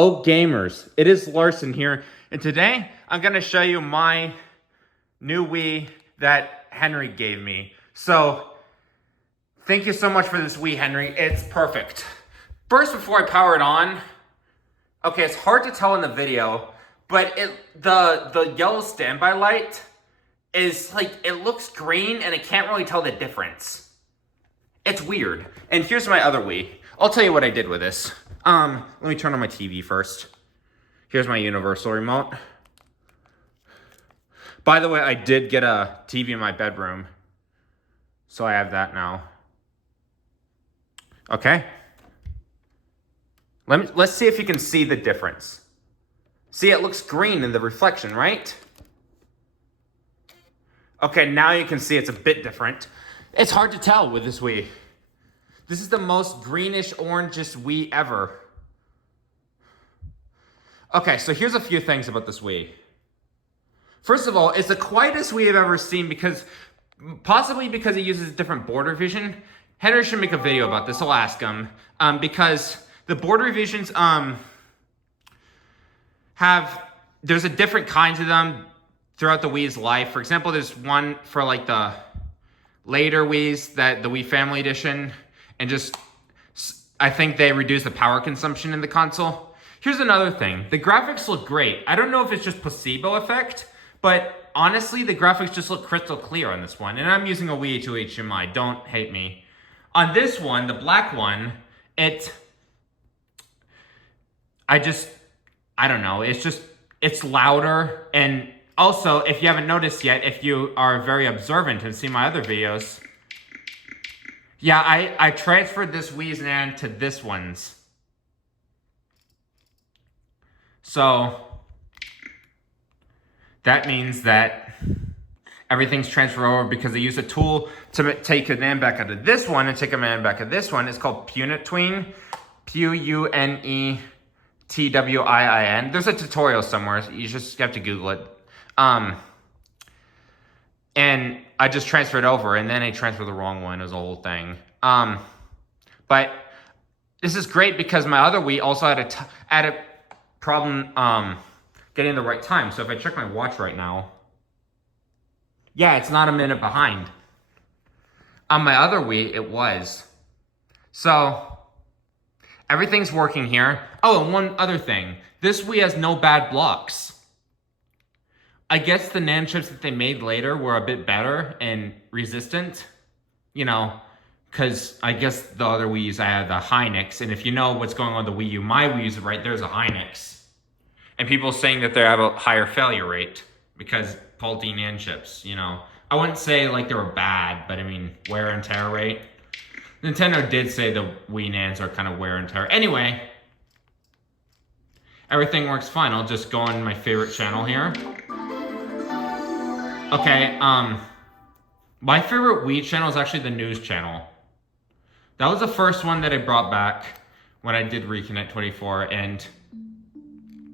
Hello gamers, it is Larson here, and today I'm going to show you my new Wii that Henry gave me. So, thank you so much for this Wii, Henry. It's perfect. First, before I power it on, okay, it's hard to tell in the video, but the yellow standby light is like, it looks green and I can't really tell the difference. It's weird. And here's my other Wii. I'll tell you what I did with this. Let me turn on my TV first. Here's my universal remote. By the way, I did get a TV in my bedroom, so I have that now. Okay. Let's see if you can see the difference. See, it looks green in the reflection, right? Okay, now you can see it's a bit different. It's hard to tell with this Wii. This is the most greenish orangish Wii ever. Okay, so here's a few things about this Wii. First of all, it's the quietest Wii I've ever seen possibly because it uses different board revision. Henry should make a video about this, I'll ask him. Because the board revisions there's a different kinds of them throughout the Wii's life. For example, there's one for like the later Wii's, the Wii Family Edition. And I think they reduce the power consumption in the console. Here's another thing. The graphics look great. I don't know if it's just placebo effect, but honestly, the graphics just look crystal clear on this one. And I'm using a Wii U HDMI. Don't hate me. On this one, the black one, I don't know. It's louder. And also, if you haven't noticed yet, if you are very observant and see my other videos, yeah, I transferred this Wii's NAND to this one's. So, that means that everyth's transferred over because they use a tool to take a NAND back out of this one and take a NAND back out of this one. It's called Punetween. Punetwin. There's a tutorial somewhere. You just have to Google it. And I just transferred over, and then I transferred the wrong one. It was a whole thing. But this is great because my other Wii also had a problem getting the right time. So if I check my watch right now, yeah, it's not a minute behind. On my other Wii, it was. So everything's working here. Oh, and one other thing. This Wii has no bad blocks. I guess the NAND chips that they made later were a bit better and resistant, you know, because I guess the other Wii's I had the Hynix, and if you know what's going on with the Wii U, my Wii's right there's a Hynix, and people saying that they have a higher failure rate because faulty NAND chips, you know. I wouldn't say like they were bad, but I mean wear and tear rate. Nintendo did say the Wii NANDs are kind of wear and tear. Anyway, everything works fine. I'll just go on my favorite channel here. Okay, my favorite Wii channel is actually the news channel. That was the first one that I brought back when I did Reconnect 24, and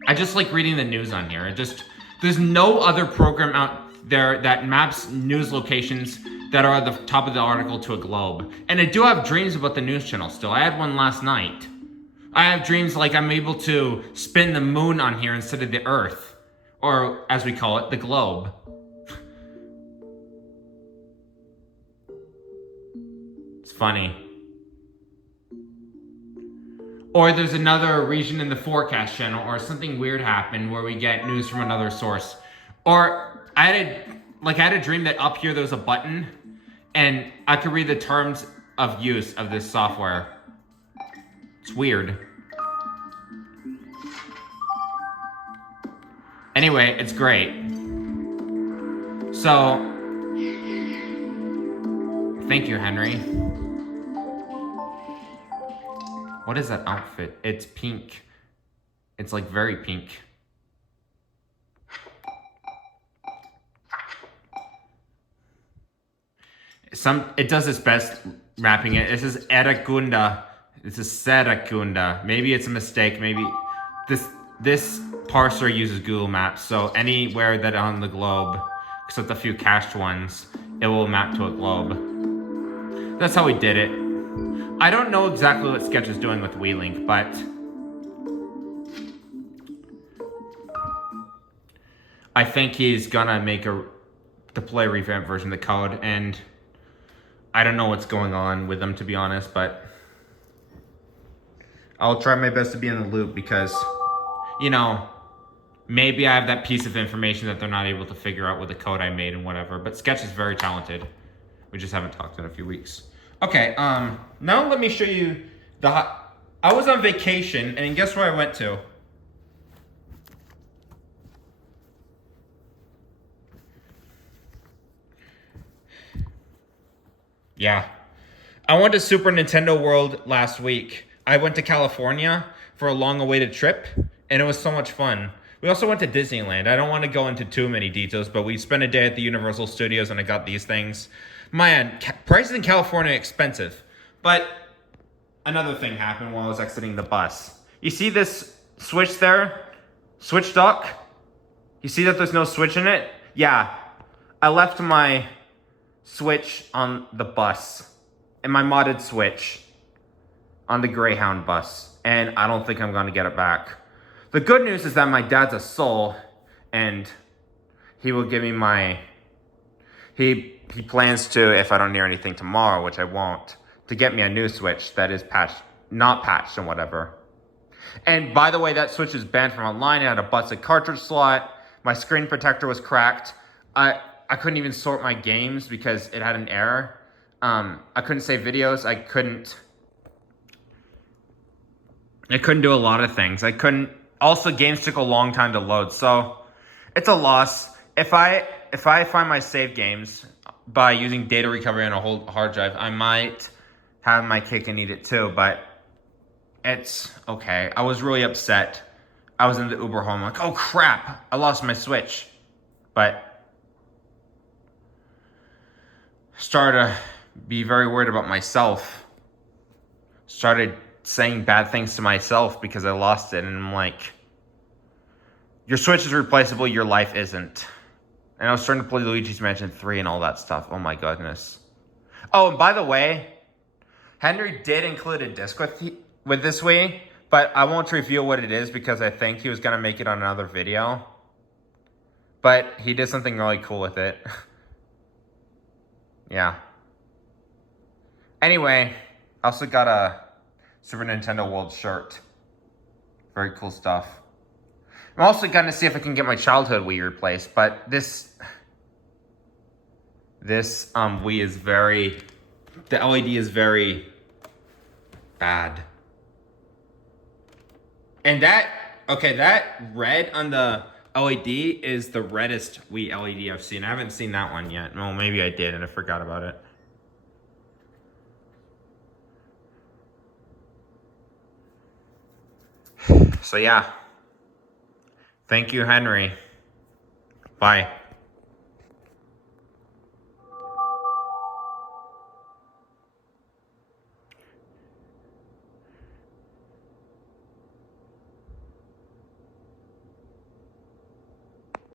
I just like reading the news on here. There's no other program out there that maps news locations that are at the top of the article to a globe. And I do have dreams about the news channel still. I had one last night. I have dreams like I'm able to spin the moon on here instead of the Earth, or as we call it, the globe. It's funny. Or there's another region in the forecast channel, or something weird happened where we get news from another source. Or I had a dream that up here there was a button and I could read the terms of use of this software. It's weird. Anyway, it's great. So, thank you, Henry. What is that outfit? It's pink. It's like very pink. It does its best mapping it. This is Erakunda. This is Serakunda. Maybe it's a mistake. Maybe this parser uses Google Maps. So anywhere that on the globe, except a few cached ones, it will map to a globe. That's how we did it. I don't know exactly what Sketch is doing with WeLink, but I think he's gonna deploy a revamped version of the code, and I don't know what's going on with them, to be honest, but I'll try my best to be in the loop because, you know, maybe I have that piece of information that they're not able to figure out with the code I made and whatever. But Sketch is very talented. We just haven't talked in a few weeks. Okay, now let me show you I was on vacation, and guess where I went to? Yeah. I went to Super Nintendo World last week. I went to California for a long-awaited trip, and it was so much fun. We also went to Disneyland. I don't want to go into too many details, but we spent a day at the Universal Studios, and I got these things. Man, prices in California are expensive. But another thing happened while I was exiting the bus. You see this switch there? Switch dock? You see that there's no switch in it? Yeah. I left my switch on the bus. And my modded switch on the Greyhound bus. And I don't think I'm going to get it back. The good news is that my dad's a soul. And he will give me my... He plans to, if I don't hear anything tomorrow, which I won't, to get me a new switch that is patched, not patched and whatever. And by the way, that switch is banned from online. It had a busted cartridge slot. My screen protector was cracked. I couldn't even sort my games because it had an error. I couldn't save videos. I couldn't do a lot of things. Also, games took a long time to load. So it's a loss. If I find my save games by using data recovery on a whole hard drive, I might have my cake and eat it too, but it's okay. I was really upset. I was in the Uber home like, oh crap, I lost my Switch. But started to be very worried about myself. Started saying bad things to myself because I lost it, and I'm like, your Switch is replaceable, your life isn't. And I was starting to play Luigi's Mansion 3 and all that stuff. Oh my goodness. Oh, and by the way, Henry did include a disc with this Wii, but I won't reveal what it is because I think he was going to make it on another video. But he did something really cool with it. Yeah. Anyway, I also got a Super Nintendo World shirt. Very cool stuff. I'm also going to see if I can get my childhood Wii replaced, but this Wii is the LED is very bad. And that red on the LED is the reddest Wii LED I've seen. I haven't seen that one yet. Well, maybe I did and I forgot about it. So yeah. Thank you, Henry. Bye.